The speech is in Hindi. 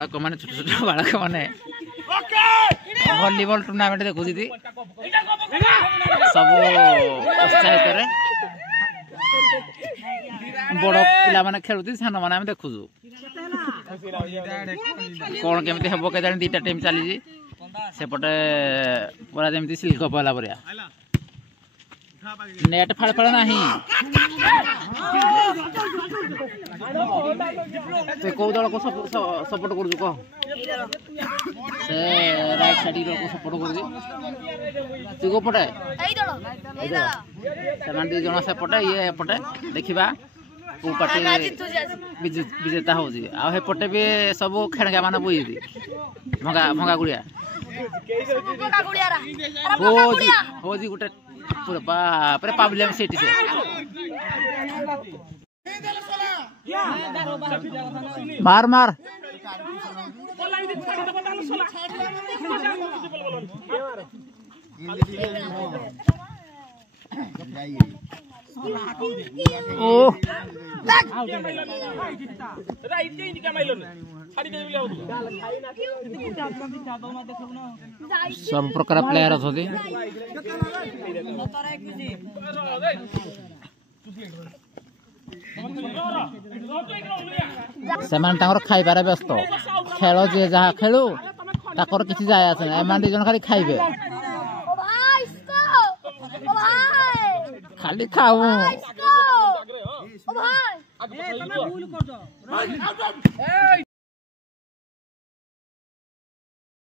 मैंने छोट छोट बालक मैंने भलीबल टूर्णामेंट देखुं सब उत्साहित बड़ पिला माने खेलुती सान माने आम देखु कौन केमती हम के दीटा टीम चली सेपटे पूरा जमी सिल्क पहला परिया नेट फाड़ फाड़ ना तो कौ दल को सपोर्ट कर कह से राइट साइड को सपोर्ट कर तू को पटे से जन सेपटे ये एपटे देखा को पार्टी विजेता होपटे भी सब खेणगा मान बोई भंगा भंगा गुड़िया हो गोटे पूरा बाप रे प्रॉब्लम सेठी से मार मार ओ सब प्रकार प्लेयर अछथि सेमान तांकर खाइबार व्यस्त खेल जे जहाँ खेलु ताकर किछि जाय आसे एमान दिजन खाली खाइबे खाली खाऊ